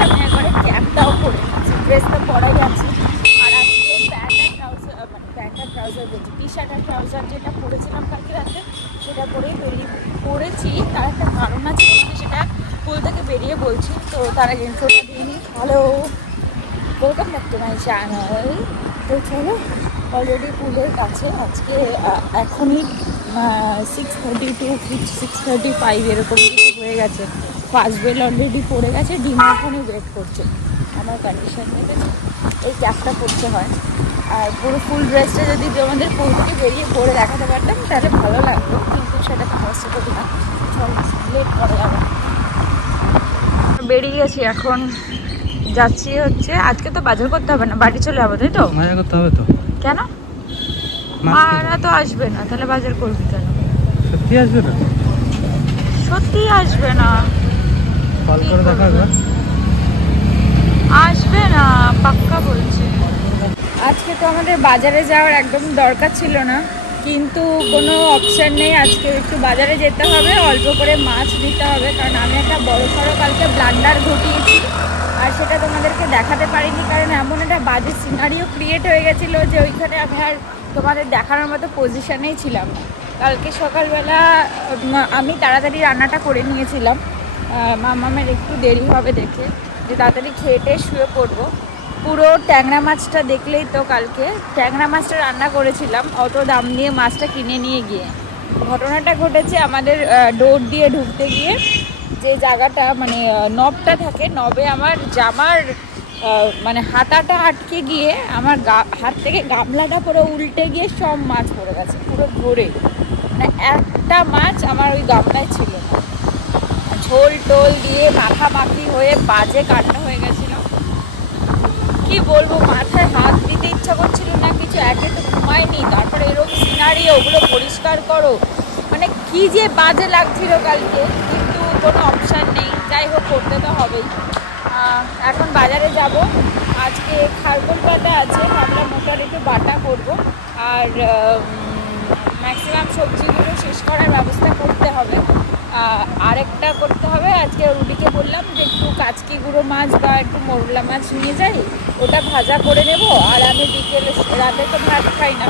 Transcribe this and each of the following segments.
আজকে আমি একবারে ক্যাপটাও পরে নিচ্ছি, ড্রেস তো পরাই আছে। আর আজকে প্যান্ট আর ট্রাউজার, মানে প্যান্ট আর ট্রাউজার বলছি, টি শার্ট আর ট্রাউজার যেটা পরেছিলাম কালকে রাতে সেটা পরেই পরেছি। তার একটা কারণ আছে, তোমাকে সেটা স্কুল থেকে বেরিয়ে বলছি। তো তার আগে ইন্ট্রোটা দিয়ে নিই। Hello, welcome back to my channel. তো চলো, অলরেডি পুলের কাছে আজকে এখনই 6:32 কি 6:35 এরকম কিছু হয়ে গেছে। ফার্স্ট বেল অলরেডি পড়ে গেছে, ডিমা এখনই ওয়েট করছে। আমার কন্ডিশন দেখেছি, এই ক্যাপটা পরতে হয়। আর পুরো ফুল ড্রেসটা যদি আমাদের পুল থেকে বেরিয়ে পরে দেখাতে পারতাম তাহলে ভালো লাগতো, কিন্তু সেটা তো পসিবল না। চল, লেট করে যাবো। বেরিয়ে গেছি, এখন যাচ্ছি হচ্ছে। আজকে তো বাজার করতে হবে না, বাড়ি চলে যাবো, তাই তো? বাজার করতে হবে তো। কেন? মারা তো আসবে না, তাহলে বাজার করবি কেন? সত্যি আসবে না? সত্যি আসবে না, কল করে দেখা একবার। আসবে না পাক্কা বলছি। আজকে তো আমাদের বাজারে যাওয়ার একদম দরকার ছিল না, কিন্তু কোনো অপশান নেই। আজকে একটু বাজারে যেতে হবে, অল্প করে মাছ নিতে হবে, কারণ আমি একটা বড়সড় কালকে ব্লান্ডার ঘটিয়েছি। আর সেটা তোমাদেরকে দেখাতে পারিনি, কারণ এমন একটা বাজে সিনারিও ক্রিয়েট হয়ে গেছিলো যে ওইখানে আমি আর তোমাদের দেখানোর মতো পজিশানেই ছিলাম না। কালকে সকালবেলা আমি তাড়াতাড়ি রান্নাটা করে নিয়েছিলাম, মামামের একটু দেরি হবে দেখে, যে তাড়াতাড়ি খেয়ে শুয়ে পড়বো। পুরো ট্যাংরা মাছটা দেখলেই তো, কালকে ট্যাংরা মাছটা রান্না করেছিলাম অত দাম দিয়ে মাছটা কিনে নিয়ে গিয়ে। ঘটনাটা ঘটেছে আমাদের ডোর দিয়ে ঢুকতে গিয়ে, যে জায়গাটা মানে নবটা থাকে, নবে আমার জামার মানে হাতাটা আটকে গিয়ে আমার হাত থেকে গামলাটা পুরো উল্টে গিয়ে সব মাছ পড়ে গেছে পুরো ধরে। মানে একটা মাছ আমার ওই গামলায় ছিল না। ঝোল টোল দিয়ে মাখামাখি হয়ে বাজে কাণ্ড হয়ে গেছিলো। কি বলবো, মাথায় হাত দিতে ইচ্ছা করছিল না কিছু। একে তো ঘুমায়নি, তারপরে এরকম সিনারি, ওগুলো পরিষ্কার করো, মানে কি যে বাজে লাগছিল কালকে, কিন্তু কোনো অপশান নেই। যাই হোক, করতে তো হবেই। এখন বাজারে যাব, আজকে খারকোল বাটা আছে, ভাবলাম ওটার একটু বাটা করব। আর ম্যাক্সিমাম সবজিগুলো শেষ করার ব্যবস্থা করতে হবে। আরেকটা করতে হবে, আজকে রুটিকে বললাম যে একটু কাচকি গুঁড়ো মাছ বা একটু মোরলা মাছ নিয়ে যাই, ওটা ভাজা করে নেব। আর আমি বিকেলে, রাতে তো ভাত খাই না,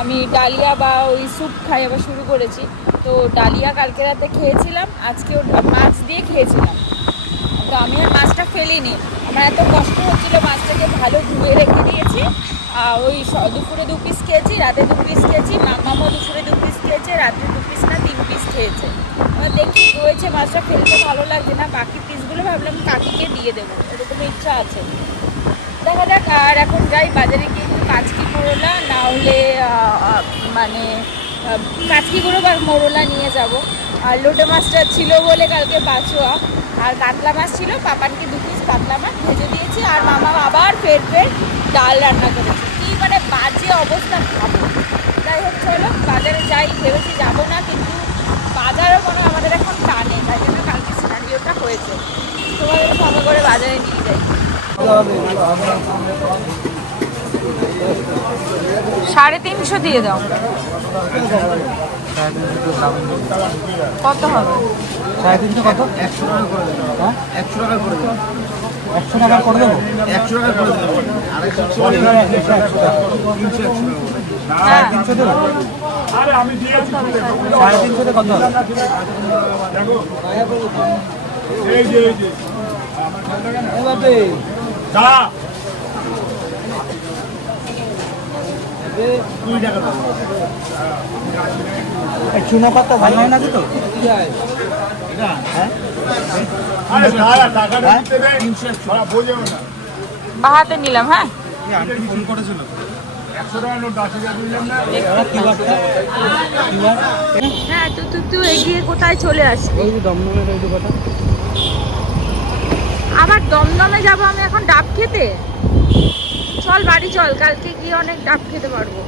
আমি ডালিয়া বা ওই স্যুপ খাই আবার শুরু করেছি। তো ডালিয়া কালকে রাতে খেয়েছিলাম, আজকে মাছ দিয়ে খেয়েছিলাম। তো আমি আর মাছটা ফেলিনি, আমার এত কষ্ট হচ্ছিলো, মাছটাকে ভালো ধুয়ে রেখে দিয়েছি। ওই দুপুরে 2 পিস খেয়েছি, রাতে 2 পিস খেয়েছি, মামামও দুপুরে 2 পিস খেয়েছে, রাতে 2 পিস না 3 পিস খেয়েছে। দেখি রয়েছে, মাছটা ফেলতে ভালো লাগছে না, বাকি পিসগুলো ভাবলাম কাকিকে দিয়ে দেবো, এরকম ইচ্ছা আছে, দেখা যাক। আর এখন যাই বাজারে গিয়ে একটু কাচকি মোরলা, না হলে মানে কাচকি গুঁড়ো বা মোরলা নিয়ে যাব। আর লোটে মাছটা ছিল বলে কালকে বাঁচোয়া, আর কাতলা মাছ ছিল, পাপানকে 2 পিস কাতলা মাছ ভেজে দিয়েছি। আর মামা আবার ফের ডাল রান্না করেছে, কি মানে বাজে অবস্থা খাবো। যাই হোক, চলো বাজারে যাই, ভেবেছি যাবো না, কিন্তু বাজারও মনে হয় আমাদের এখন টানে, তাই জন্য কালকে সিনারিওটা হয়েছে। তোমাদের সঙ্গে করে বাজারে নিয়ে যাই। 350 দিয়ে দাও। কত হবে? 350 কত? 100 টাকা করে দেবো। 100 টাকা করে দেবো। 100 টাকা করে দেবো। 100 টাকা করে দেবো। 350 দেবো। আরে আমি দিয়েছি। 350 কত হবে? দেখো এই যে আমার ভালো লাগে না। এ বাপে যা 2 টাকা দাও। এই চুনা পাতা ভালো হয় না তো? এটা হ্যাঁ? আরে দাদা টাকা দিতে দে 300 বড় বোঝো না। বাহাতে নিলাম। হ্যাঁ, এই আন্টি ফোন করেছিল। 100 টাকা নোট 10,000 দিলাম না। কি বার্তা? কি বার্তা? হ্যাঁ, তুই এগিয়ে কোথায় চলে আসবি? ওই দমদমের ওই দোকানটা। আবার দমদমে যাব আমি এখন ডাব খেতে? চল বাড়ি চল, কালকে গিয়ে অনেক ডাব খেতে পারবো।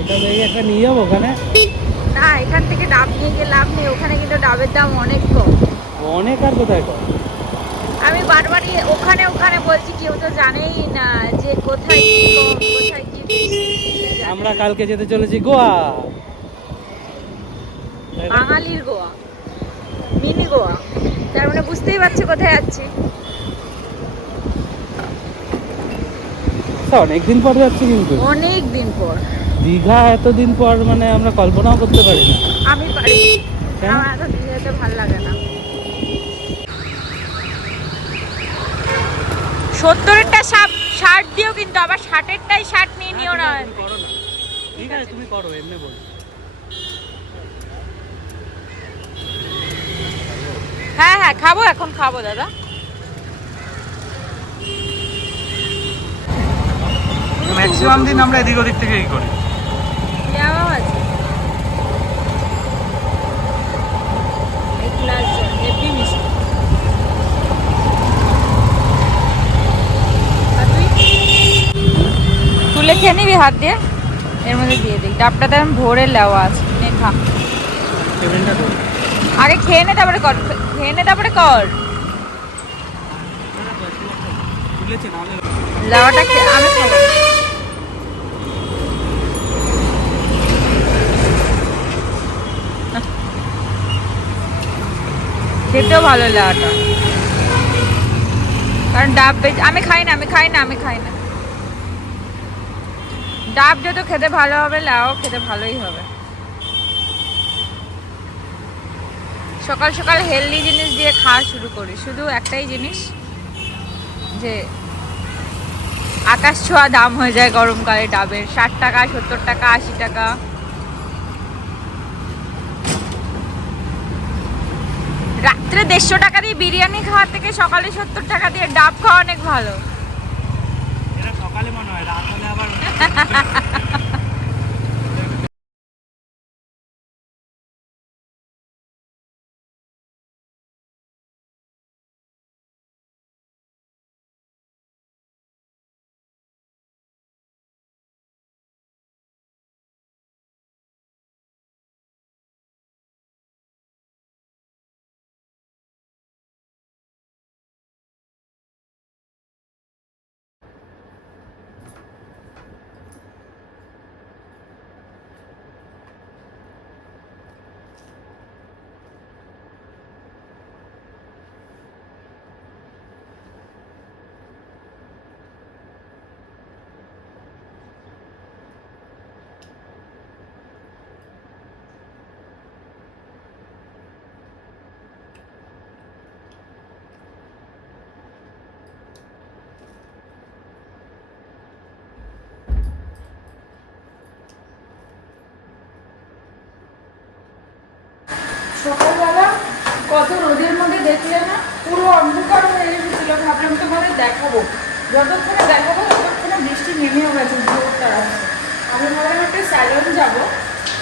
এটা লেগে একটা নিয়ে যাবো ওখানে। না, এখান থেকে ডাব নিয়ে গিয়ে লাভ নেই, ওখানে কিন্তু ডাবের দাম অনেক কম। অনেক আর কোথায় কম? আমি বারবারই ওখানে ওখানে বলছি, কেউ তো জানেই না যে কোথায় কি কম, কোথায় কি বেশি। আমরা কালকে যেতে চলেছি গোয়া, বাঙালির গোয়া, মিনি গোয়া। তার মানে বুঝতেই পারছি কোথায় যাচ্ছি। অনেকদিন পর যাচ্ছি, কিন্তু অনেক দিন পর। দীঘা এতদিন পর মানে আমরা কল্পনাও করতে পারি না। আমি পারি, কেন? আমার এত দিন যেতে ভালো লাগে না। 70-এরটা 60 দিও, কিন্তু আবার 60-এরটাই 60 নিয়ে নিও না। তুমি করো না, ঠিক আছে তুমি করো, এমনি বল। হ্যাঁ হ্যাঁ খাবো, এখন খাবো দাদা। ম্যাক্সিমাম দিন আমরা এদিক ওদিক থেকেই করি। যাওয়া আছে এক গ্লাস জল, হেভি মিষ্টি। আর তুই তুলে খেয়ে নিবি হাত দিয়ে, এর মধ্যে দিয়ে দিই। ডাবটাতে আমি ভরে লেওয়া আছে, নে খা। পেমেন্টটা করো। আগে খেয়ে নে তারপরে কর, খেয়ে নে তারপরে কর। তুলেছে নাহলে লেওয়াটা খেয়ে আমি খাবো। খেতেও ভালো লেওয়াটা, কারণ ডাব আমি খাই না, আমি খাই না, আমি খাই না। ডাব যত খেতে ভালো হবে, লাও খেতে ভালোই হবে। সকাল সকাল হেলদি জিনিস দিয়ে খাওয়া শুরু করি, শুধু একটাই জিনিস, যে আকাশ ছোঁয়া দাম হয়ে যায় গরমকালে ডাবের। 60 টাকা, 70 টাকা, 80 টাকা। রাত্রে 150 টাকা দিয়ে বিরিয়ানি খাওয়ার থেকে সকালে 70 টাকা দিয়ে ডাব খাওয়া অনেক ভালো। এটা সকালে মনে হয়, রাত হলে আবার সকালবেলা কত রোদের মধ্যে দেখলে না, পুরো অন্ধকার হয়ে গেছিল। ভাবলাম তোমাদের দেখাবো, যতক্ষণে দেখাবো ততক্ষণে বৃষ্টি নেমেও গেছে, জোরটা আসছে। আমি ভাবলাম একটু স্যালন যাবো,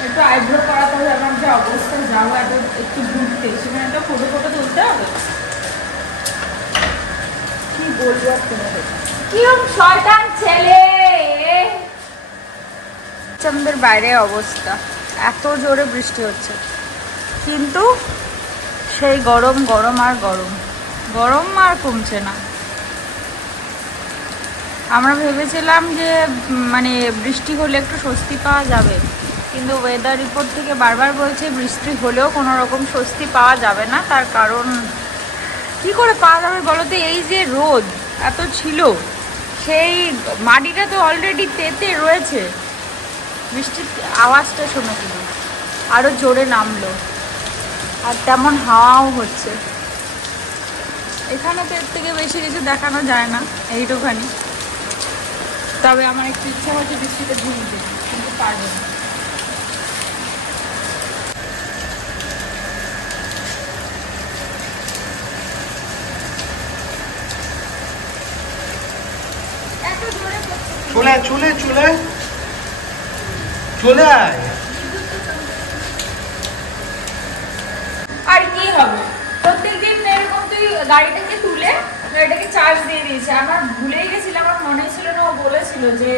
একটু আইব্রো করাতে হবে। আমার যে অবস্থা, যাবো একটু ঘুরতে, সেখানে একটা ফটো ফটো তুলতে হবে। কি বলবো আর তোমাদের, কিরম শয়তান ছেলে। আমাদের বাইরে অবস্থা, এত জোরে বৃষ্টি হচ্ছে, কিন্তু সেই গরম গরম আর গরম, গরম আর কমছে না। আমরা ভেবেছিলাম যে মানে বৃষ্টি হলে একটু স্বস্তি পাওয়া যাবে, কিন্তু ওয়েদার রিপোর্ট থেকে বারবার বলছে বৃষ্টি হলেও কোনো রকম স্বস্তি পাওয়া যাবে না। তার কারণ কি করে পাওয়া যাবে বলো তো, এই যে রোদ এত ছিল, সেই মাটিটা তো অলরেডি তেতে রয়েছে। বৃষ্টির আওয়াজটা শোনো কিন্তু, আরও জোরে নামলো, আর তেমন হাওয়াও হচ্ছে। এখানে তো এর থেকে বেশি কিছু দেখানো যায় না, এইটুখানি। তবে আমার একটু ইচ্ছা হচ্ছে বৃষ্টিতে ভিজতে, কিন্তু পারবো না। এত জোরে পড়ছে। চলে চলে চলে চলে আয়। আর কি হবে, প্রত্যেকদিন এরকম তুই গাড়িটাকে তুলে গাড়িটাকে চার্জ দিয়ে দিয়েছে। আমার ভুলেই গেছিলাম, আমার মনে ছিল না, ও বলেছিল যে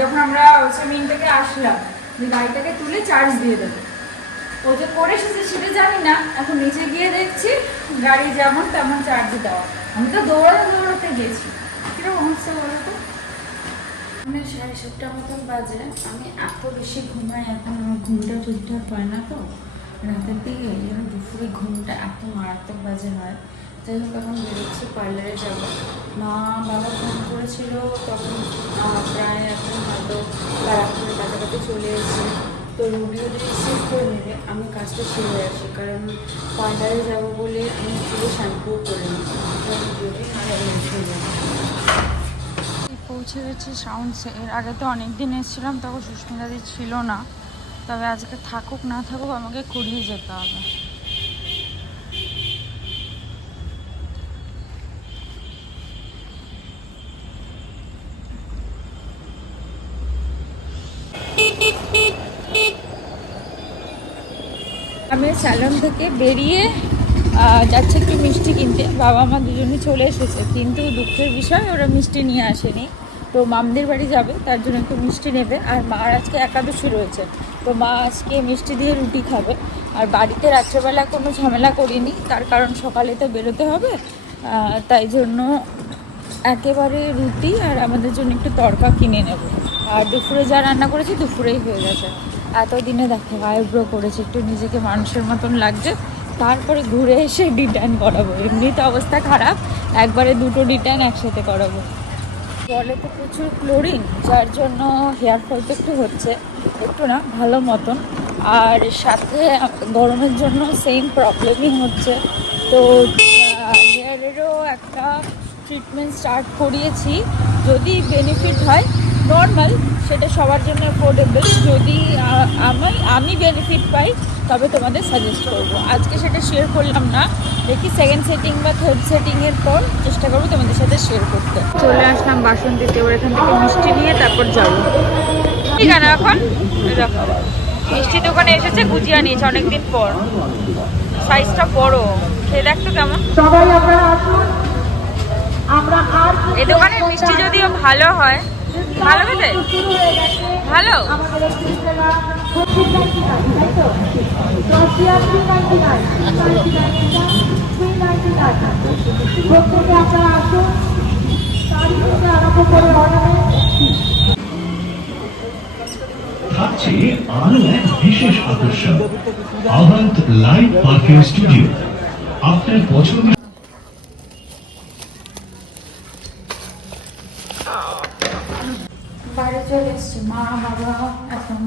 যখন আমরা সুইমিং থেকে আসলাম যে গাড়িটাকে তুলে চার্জ দিয়ে দেবে। ও যে করে এসেছে সেটা জানি না, এখন নিচে গিয়ে দেখছি গাড়ি যেমন তেমন চার্জ দেওয়া। আমি তো দৌড়াতে গেছি, কিরকম হচ্ছে বলো তো। মানে 7:30 মতন বাজে, আমি এত বেশি ঘুমাই এখন, আমার ঘুমটা ঠিকঠাক হয় না তো। রাতের দিকে এই জন্য দুপুরে ঘুমটা এত মারাত্মক বাজে হয়। যাই হোক এখন বেরোচ্ছি, পার্লারে যাবো। মা বাবা ফোন করেছিল তখন প্রায় এখন হয়তো তাড়াতাড়ি কাছাকাছি চলে এসেছে। তো রুডিও রিসিভ করে নেবে, আমি কাজটা সেরে আসি, কারণ পার্লারে যাবো বলে আমি চুলে শ্যাম্পু করে নিই। পৌঁছে গেছি সাউন্ডসে। এর আগে তো অনেক দিন এসেছিলাম, তখন সুস্মিতাদি ছিল না। তবে আজকে থাকুক না থাকুক আমাকে করিয়ে যেতে হবে। আমি স্যালন থেকে বেরিয়ে যাচ্ছে একটু মিষ্টি কিনতে। বাবা মা দুজনই চলে এসেছে, কিন্তু দুঃখের বিষয় ওরা মিষ্টি নিয়ে আসেনি। তো মামদের বাড়ি যাবে, তার জন্য একটু মিষ্টি নেবে। আর মার আজকে একাদশী রয়েছে, তো মা আজকে মিষ্টি দিয়ে রুটি খাবে। আর বাড়িতে রাত্রেবেলা কোনো ঝামেলা করিনি, তার কারণ সকালে তো বেরোতে হবে। তাই জন্য একেবারে রুটি আর আমাদের জন্য একটু তড়কা কিনে নেব। আর দুপুরে যা রান্না করেছি দুপুরেই হয়ে গেছে। এতদিনে দেখো আইব্রো করেছি, একটু নিজেকে মানুষের মতন লাগছে। তারপরে ঘুরে এসে ডিটার্ন করাবো, এমনিতে অবস্থা খারাপ, একবারে দুটো ডিটার্ন একসাথে করাবো। জলে তো প্রচুর ক্লোরিন, যার জন্য হেয়ার ফল তো একটু হচ্ছে, একটু না ভালো মতন। আর সাথে গরমের জন্য সেম প্রবলেমই হচ্ছে। তো হেয়ারেরও একটা ট্রিটমেন্ট স্টার্ট করিয়েছি, যদি বেনিফিট হয় নর্মাল, সেটা সবার জন্য অ্যাফোর্ডেবল। যদি আমি বেনিফিট পাই তবে তোমাদের সাজেস্ট করবো। আজকে সেটা শেয়ার করলাম না, দেখি সেকেন্ড সেটিং বা থার্ড সেটিংয়ের পর চেষ্টা করবো তোমাদের সাথে শেয়ার করতে। চলে আসলাম বাসন্তীতে, এবার এখান থেকে মিষ্টি নিয়ে তারপর যাবো। ঠিক আছে, এখন মিষ্টি দোকানে এসেছে, গুজিয়া নিয়েছে অনেকদিন পর, সাইজটা বড়, খেয়ে দেখতো কেমন। এই দোকানের মিষ্টি যদিও ভালো হয়, ভালো খেতে, ভালো। থাকছে আরো এক বিশেষ আকর্ষণ, আভান্ট লাইভ পারফিউম স্টুডিও। আপনার পছন্দের বাইরে চলে এসছি, মা বাবা এখন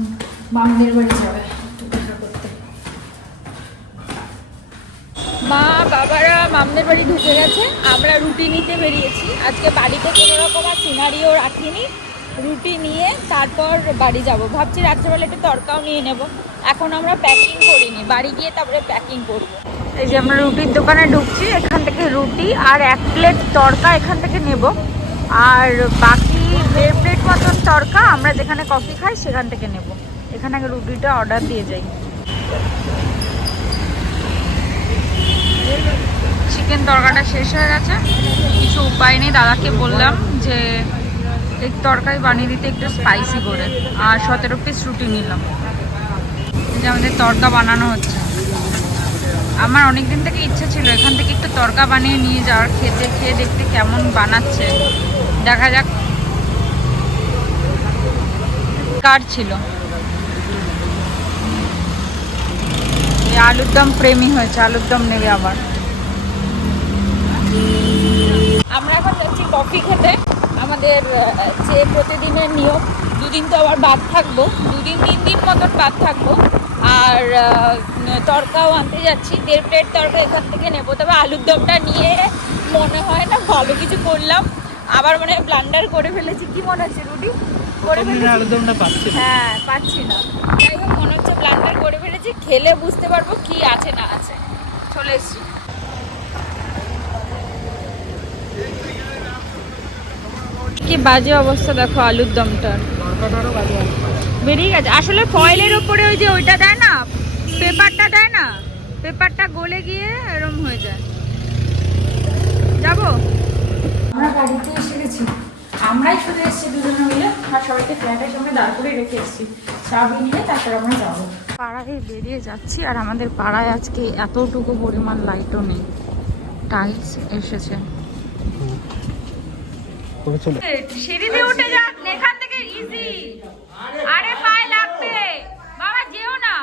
মামদের বাড়ি যাবে একটু দেখা করতে। মা বাবারা মামদের বাড়ি ঢুকে গেছে, আমরা রুটি নিতে বেরিয়েছি। আজকে বাড়িতে কোনো রকম আর সিনারিও রাখিনি, রুটি নিয়ে তারপর বাড়ি যাব। ভাবছি রাত্রেবেলা একটু তড়কাও নিয়ে নেব। এখন আমরা প্যাকিং করিনি, বাড়ি গিয়ে তারপরে প্যাকিং করব। এই যে আমরা রুটির দোকানে ঢুকছি, এখান থেকে রুটি আর 1 প্লেট তড়কা এখান থেকে নেব। আর বাকি 1.5 প্লেট মতন তড়কা আমরা যেখানে কফি খাই সেখান থেকে নেব। এখানে রুটিটা অর্ডার দিয়ে যাই। চিকেন তড়কাটা শেষ হয়ে গেছে, কিছু উপায় নেই। দাদাকে বললাম যে এই তরকারি বানিয়ে দিতে একটু স্পাইসি করে, আর 17 পিস রুটি নিলাম। যে আমাদের তড়কা বানানো হচ্ছে। আমার অনেক দিন থেকে ইচ্ছে ছিল এখান থেকে একটু তড়কা বানিয়ে নিয়ে যাওয়ার, খেয়ে দেখতে কেমন বানাচ্ছে, দেখা যাক। কার ছিল এই আলুর দম প্রেমী হয়েছে, আলুর দম নেবে আবার। আমরা এখন যাচ্ছি কফি খেতে, আমাদের যে প্রতিদিনের নিয়ম। 2 দিন তো আবার বাদ থাকবো, 2 দিন 3 দিন মতন বাদ থাকবো। আর তড়কাও আনতে যাচ্ছি, 1.5 প্লেট তড়কা এখান থেকে নেবো। তবে আলুর দমটা নিয়ে মনে হয় না ভালো কিছু করলাম, আবার মানে ব্লান্ডার করে ফেলেছি। কি মনে হচ্ছে রুটি করে ফেলেছি? আলুর দমটা পাচ্ছি না। হ্যাঁ পাচ্ছি না, যাই হোক মনে হচ্ছে ব্লান্ডার করে ফেলেছি। খেলে বুঝতে পারবো কি আছে না আছে। চলে এসছি। কি বাজে অবস্থা দেখো আলুর দমটার, বেরিয়ে গেছে। আসলে ফয়েলের ওপরে ওই যে ওইটা দেয় না, পেপারটা দেয় না, পেপারটা গলে গিয়ে এরম হয়ে যায়। যাবো, আমরা গাড়িতে এসে গেছি, আমরাই শুধু এসেছি দুজনে মিলে, আর সবাইকে ফ্ল্যাটের সামনে দাঁড় করে রেখে এসেছি। চাবি নিয়ে তারপর আমরা যাবো। পাড়ায় বেরিয়ে যাচ্ছি, আর আমাদের পাড়ায় আজকে এতটুকু পরিমাণ লাইটও নেই, টাইলস এসেছে। সিঁড়ি দিয়ে উঠে যান, এখান থেকে ইজি। আরে পায়ে লাগবে বাবা, যেও না।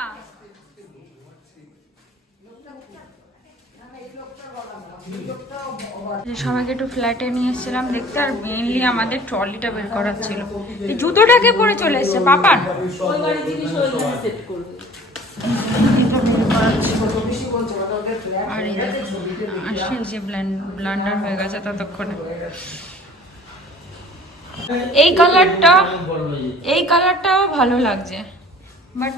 সবাইকে একটু ফ্ল্যাটে নিয়ে এসেছিলাম দেখতে, আর মেইনলি আমাদের ট্রলিটা বের করার ছিল। এই জুতোটাকে পরে চলে এসছে পাপার, আর আসলে যে ব্লান্ডার হয়ে গেছে ততক্ষণে। এই কালারটাও ভালো লাগছে, বাট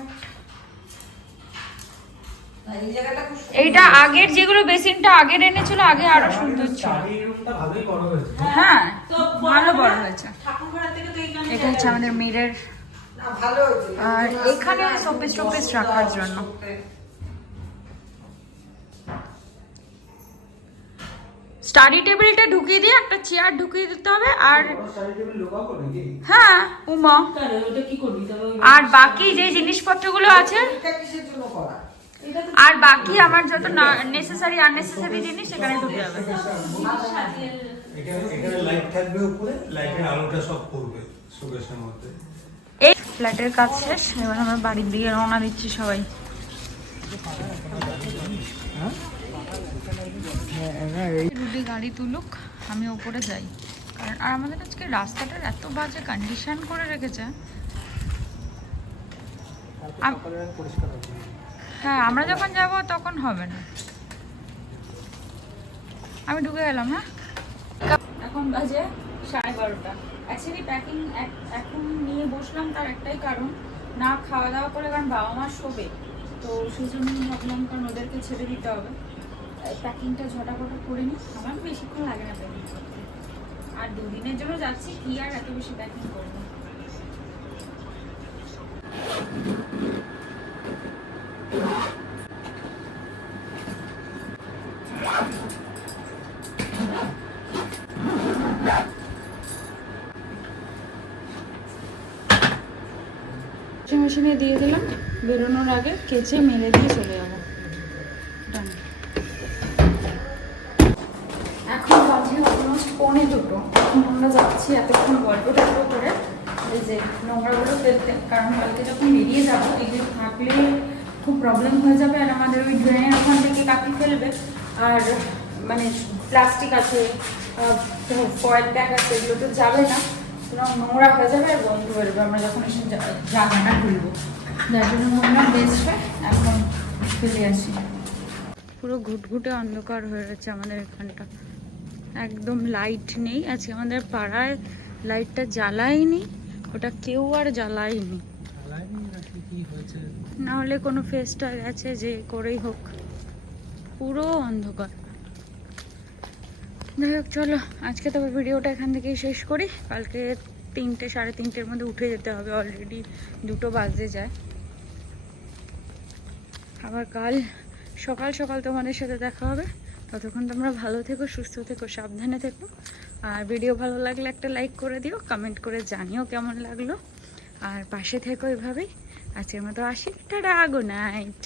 এইটা আগের যেগুলো বেসিনটা আগের এনেছিল আগে আরো সুন্দর ছিল। হ্যাঁ ভালো বড় হয়েছে। এটা হচ্ছে আমাদের মিরর, আর এখানে শোপিস টোপিস রাখার জন্য। স্টাডি টেবিলটা ঢুকিয়ে দিয়ে একটা চেয়ার ঢুকিয়ে দিতে হবে। আর হ্যাঁ উমা, আর বাকি যে জিনিসপত্রগুলো আছে, আর বাকি আমার যত নেসেসারি আননেসেসারি জিনিস এখানে ঢুকে যাবে। এখানে লাইট থাকবে উপরে, লাইটের আলোটা সব পড়বে শোকেসের মধ্যে। এই ফ্ল্যাটের কাজ শেষ, এবার আমরা বাড়ির দিকে রওনা দিচ্ছি সবাই। রুডি গাড়ি তুলুক, আমি ওপরে যাই, কারণ আর আমাদের আজকে রাস্তাটার এত বাজে কন্ডিশন করে রেখেছে। হ্যাঁ আমরা যখন যাব তখন হবে না। আমি ঢুকে গেলাম। হ্যাঁ এখন বাজে 12:30। অ্যাকচুয়ালি প্যাকিং এখন নিয়ে বসলাম, তার একটাই কারণ, না খাওয়া দাওয়া করে, কারণ বাবা মা শোবে, তো সেই জন্যই ভাবলাম, কারণ ওদেরকে ছেড়ে দিতে হবে। প্যাকিংটা ঝটাপটা করে নিই, আমার বেশিক্ষণ লাগে না প্যাকিং করতে। আর 2 দিনের জন্য যাচ্ছি, কি আর এত বেশি প্যাকিং করবো। ওয়াশিং মেশিনে দিয়ে দিলাম, বেরোনোর আগে কেচে মেলে দিয়ে চলে যাবো। ডান। এখন বাজে অলমোস্ট 1:45। এখন আমরা যাচ্ছি এতক্ষণ গল্প টল্প করে এই যে নোংরাগুলো ফেলতে, কারণ কালকে যখন বেরিয়ে যাবো এগুলো থাকলে খুব প্রবলেম হয়ে যাবে। আর আমাদের ওই ড্রেনের ওখান থেকে কাকি ফেলবে, আর মানে প্লাস্টিক আছে, ফয়েল প্যাক আছে, এগুলো তো যাবে না, নোংরা হয়ে যাবে আর গন্ধ বেরোবে আমরা যখন এসে জায়গাটা খুলবো। যার জন্য ভাবলাম বেস্ট হয় এখন ফেলে আসি। পুরো ঘুটঘুটে অন্ধকার হয়ে গেছে আমাদের এখানটা, একদম লাইট নেই। আজকে আমাদের পাড়ায় লাইটটা জ্বালায়নি, ওটা কেউ আর জ্বালায়নি, না হলে কোনো ফেস্টা গেছে যে করেই হোক, পুরো অন্ধকার। যাই হোক চলো, আজকে তবে ভিডিওটা এখান থেকেই শেষ করি। কালকে 3টে সাড়ে 3টের মধ্যে উঠে যেতে হবে, অলরেডি 2টো বাজে যায়। আবার কাল সকাল সকাল তোমাদের সাথে দেখা হবে। ততক্ষণ তোমরা ভালো থেকো, সুস্থ থেকো, সাবধানে থেকো। আর ভিডিও ভালো লাগলে একটা লাইক করে দিও, কমেন্ট করে জানিও কেমন লাগলো, আর পাশে থেকো এভাবেই। আজকের মতো আসি, টাটা, গুড নাইট।